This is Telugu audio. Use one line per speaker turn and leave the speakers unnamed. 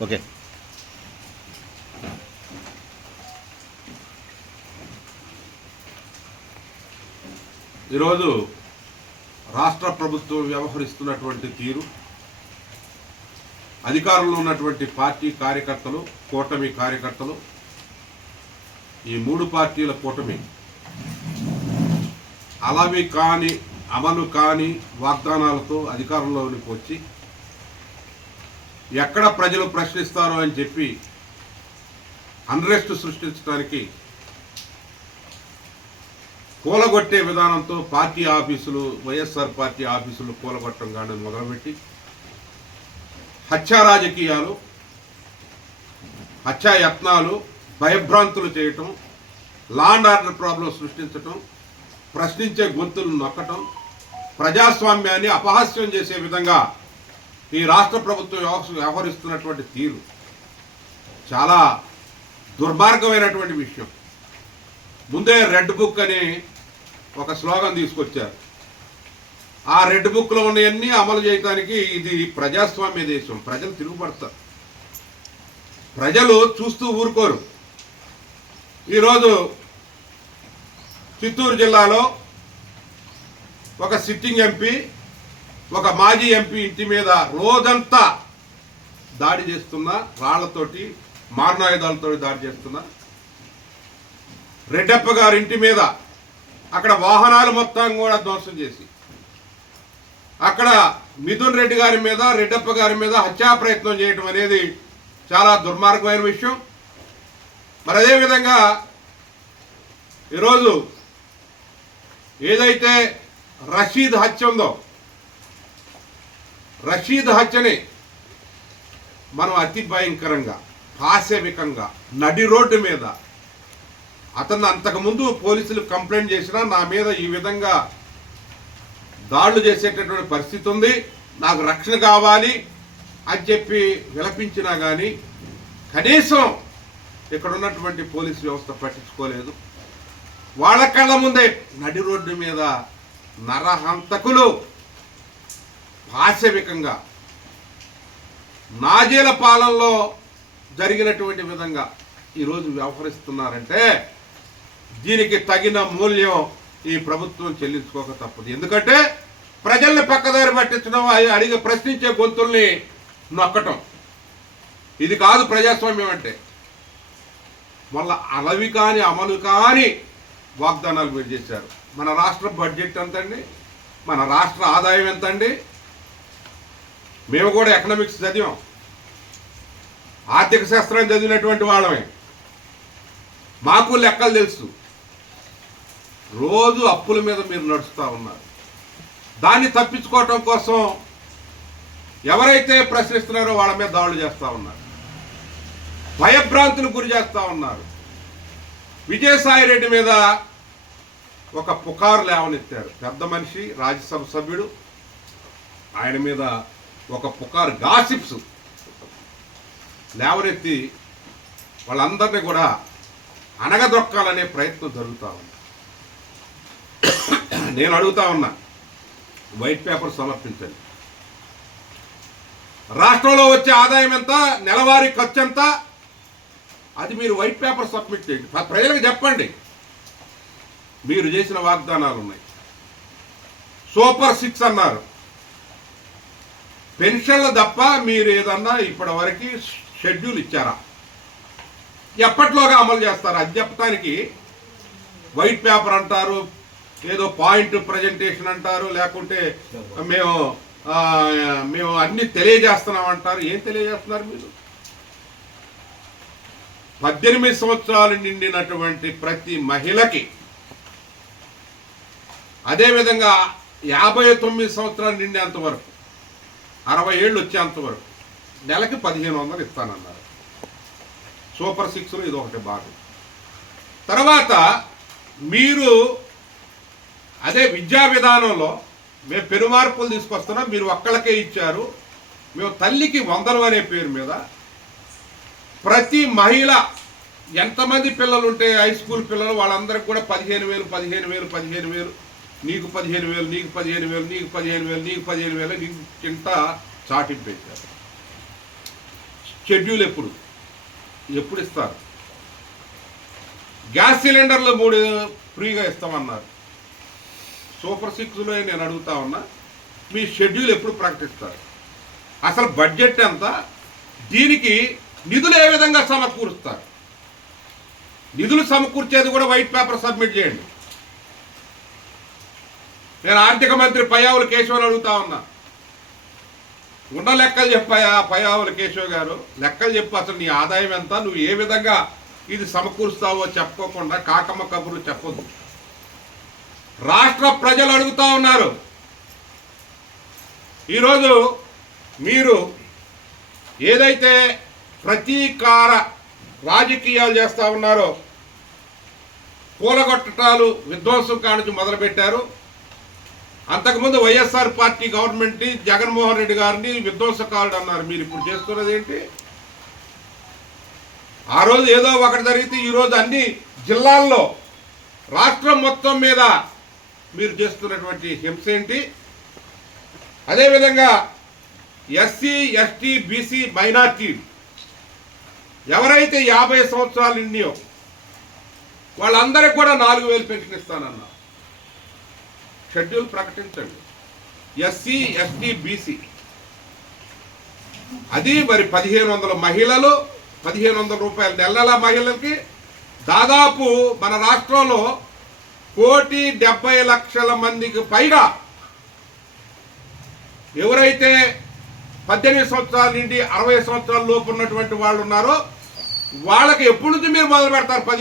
ఓకే.
ఈరోజు రాష్ట్ర ప్రభుత్వం వ్యవహరిస్తున్నటువంటి తీరు అధికారంలో ఉన్నటువంటి పార్టీ కార్యకర్తలు కూటమి కార్యకర్తలు ఈ మూడు పార్టీల కూటమి అలావి కాని అమలు కాని వాగ్దానాలతో అధికారంలోనికి వచ్చి ఎక్కడ ప్రజలు ప్రశ్నిస్తారో అని చెప్పి అన్రెస్ట్ సృష్టించడానికి కూలగొట్టే విధానంతో పార్టీ ఆఫీసులు వైఎస్ఆర్ పార్టీ ఆఫీసులు కూలగొట్టడం కానీ మొదలుపెట్టి హత్యా రాజకీయాలు హత్యా యత్నాలు భయభ్రాంతులు చేయటం లాండ్ ఆర్డర్ ప్రాబ్లం సృష్టించటం ప్రశ్నించే గొంతులు నొక్కటం ప్రజాస్వామ్యాన్ని అపహాస్యం చేసే విధంగా ఈ రాష్ట్ర ప్రభుత్వం వ్యవహరిస్తున్నటువంటి తీరు చాలా దుర్మార్గమైనటువంటి విషయం. ముందే రెడ్ బుక్ అని ఒక స్లోగన్ తీసుకొచ్చారు. ఆ రెడ్ బుక్లో ఉన్నవన్నీ అమలు చేయడానికి ఇది ప్రజాస్వామ్య దేశం. ప్రజలు తిరుగుపడతారు ప్రజలు చూస్తూ ఊరుకోరు. ఈరోజు చిత్తూరు జిల్లాలో ఒక సిట్టింగ్ ఎంపీ ఒక మాజీ ఎంపీ ఇంటి మీద రోజంతా దాడి చేస్తున్న రాళ్ళతోటి మారణాయుధాలతో దాడి చేస్తున్న రెడ్డప్ప గారి ఇంటి మీద అక్కడ వాహనాలు మొత్తం కూడా ధ్వంసం చేసి అక్కడ మిథున్ రెడ్డి గారి మీద రెడ్డప్ప గారి మీద హత్యా ప్రయత్నం చేయటం అనేది చాలా దుర్మార్గమైన విషయం. మరి అదేవిధంగా ఈరోజు ఏదైతే రషీద్ హత్య ఉందో రషీద్ హత్యని మనం అతి భయంకరంగా పాశవికంగా నడి రోడ్డు మీద. అతను అంతకుముందు పోలీసులు కంప్లైంట్ చేసినా నా మీద ఈ విధంగా దాడులు చేసేటటువంటి పరిస్థితి ఉంది. నాకు రక్షణ కావాలి అని చెప్పి విలపించినా కానీ కనీసం ఇక్కడ ఉన్నటువంటి పోలీసు వ్యవస్థ పట్టించుకోలేదు. వాళ్ళ కళ్ళ ముందే నడి రోడ్డు మీద నరహంతకులు పాశవికంగా నాజీల పాలనలో జరిగినటువంటి విధంగా ఈరోజు వ్యవహరిస్తున్నారంటే దీనికి తగిన మూల్యం ఈ ప్రభుత్వం చెల్లించుకోక తప్పదు. ఎందుకంటే ప్రజల్ని పక్కదారి పట్టించడం అడిగి ప్రశ్నించే గొంతుల్ని నొక్కటం. ఇది కాదు ప్రజాస్వామ్యం అంటే. మళ్ళా అలవి కాని అమలు కాని వాగ్దానాలు మీరు చేశారు. మన రాష్ట్ర బడ్జెట్ ఎంతండి? మన రాష్ట్ర ఆదాయం ఎంతండి? మేము కూడా ఎకనామిక్స్ చదివాం. ఆర్థిక శాస్త్రం చదివినటువంటి వాళ్ళమే. మాకు లెక్కలు తెలుసు. రోజు అప్పుల మీద మీరు నడుస్తూ ఉన్నారు. దాన్ని తప్పించుకోవటం కోసం ఎవరైతే ప్రశ్నిస్తున్నారో వాళ్ళ మీద దాడులు చేస్తూ ఉన్నారు. భయభ్రాంతులు గురి చేస్తూ ఉన్నారు. విజయసాయి రెడ్డి మీద ఒక పుకారు లేవనెత్తారు. పెద్ద మనిషి రాజ్యసభ సభ్యుడు. ఆయన మీద ఒక పుకారు గాసిప్స్ లేవనెత్తి వాళ్ళందరినీ కూడా అనగదొక్కాలనే ప్రయత్నం జరుగుతూ ఉంది. నేను అడుగుతా ఉన్నా వైట్ పేపర్ సమర్పించండి. రాష్ట్రంలో వచ్చే ఆదాయం ఎంత నెలవారీ ఖర్చు ఎంత? అది మీరు వైట్ పేపర్ సబ్మిట్ చేయండి. ప్రజలకు చెప్పండి. మీరు చేసిన వాగ్దానాలు ఉన్నాయి సూపర్ సిక్స్ అన్నారు. పెన్షన్లు తప్ప మీరు ఏదన్నా ఇప్పటి వరకు షెడ్యూల్ ఇచ్చారా? ఎప్పట్లోగా అమలు చేస్తారు? అది చెప్పడానికి వైట్ పేపర్ అంటారు ఏదో పాయింట్ ప్రజెంటేషన్ అంటారు లేకుంటే మేము మేము అన్ని తెలియజేస్తున్నాం అంటారు. ఏం తెలియజేస్తున్నారు మీరు? పద్దెనిమిది సంవత్సరాలు నిండినటువంటి ప్రతి మహిళకి అదేవిధంగా యాభై తొమ్మిది సంవత్సరాలు నిండేంత వరకు అరవై ఏళ్ళు వచ్చేంత వరకు. నెలకి పదిహేను వందలు ఇస్తానన్నారు. సూపర్ సిక్స్లో ఇది ఒకటి భాగం తర్వాత మీరు అదే విద్యా విధానంలో మేము పెనుమార్పులు తీసుకొస్తున్నాం మీరు ఒక్కళ్ళకే ఇచ్చారు. మేము తల్లికి వందలు అనే పేరు మీద ప్రతి మహిళ ఎంతమంది పిల్లలు ఉంటే హై స్కూల్ పిల్లలు వాళ్ళందరికీ కూడా పదిహేను వేలు పదిహేను వేలు పదిహేను వేలు నీకు పదిహేను వేలు నీకు పదిహేను వేలు నీకు పదిహేను వేలు నీకు పదిహేను వేలు నీకు కింట చాటింపు పెట్టారు. షెడ్యూల్ ఎప్పుడు? ఎప్పుడు ఇస్తారు? గ్యాస్ సిలిండర్లు మూడు ఫ్రీగా ఇస్తామన్నారు. సూపర్ సిక్స్లో నేను అడుగుతా ఉన్నా మీ షెడ్యూల్ ఎప్పుడు ప్రకటిస్తారు? అసలు బడ్జెట్ ఎంత? దీనికి నిధులు ఏ విధంగా సమకూరుస్తారు? నిధులు సమకూర్చేది కూడా వైట్ పేపర్ సబ్మిట్ చేయండి. నేను ఆర్థిక మంత్రి పయ్యావుల కేశవని అడుగుతా ఉన్నా. ఉన్న లెక్కలు చెప్పాయా పయ్యావుల కేశవ్ గారు. లెక్కలు చెప్పు అసలు నీ ఆదాయం ఎంత నువ్వు ఏ విధంగా ఇది సమకూరుస్తావో చెప్పుకోకుండా కాకమ్మ కబుర్లు చెప్పొద్దు. రాష్ట్ర ప్రజలు అడుగుతా ఉన్నారు. ఈరోజు మీరు ఏదైతే ప్రతీకార రాజకీయాలు చేస్తూ ఉన్నారో కూలగొట్టటాలు విధ్వంసం కానుంచి మొదలుపెట్టారు. అంతకుముందు YSR party government Jaganmohan Reddy గారిని విధ్వంసకారుడు అన్నారు. మీరు ఇప్పుడు చేస్తున్నది ఏంటి? ఆ రోజు ఏదో ఒకటి జరిగితే ఈరోజు అన్ని జిల్లాల్లో రాష్ట్రం మొత్తం మీద మీరు చేస్తున్నటువంటి హింస ఏంటి? అదేవిధంగా ఎస్సీ ఎస్టీ బీసీ మైనార్టీ ఎవరైతే యాభై సంవత్సరాలు నిండియో వాళ్ళందరికీ కూడా నాలుగు వేలు పెన్షన్ ఇస్తానన్నారు. షెడ్యూల్ ప్రకటించండి. ఎస్సీ ఎస్టీ బీసీ అది మరి పదిహేను వందల మహిళలు పదిహేను వందల రూపాయల నెలల మహిళలకి దాదాపు మన రాష్ట్రంలో కోటి డెబ్బై లక్షల మందికి పైగా ఎవరైతే పద్దెనిమిది సంవత్సరాల నుండి అరవై సంవత్సరాల లోపు ఉన్నటువంటి వాళ్ళు ఉన్నారో వాళ్ళకి ఎప్పటి నుంచి మీరు మొదలు పెడతారు పదిహేను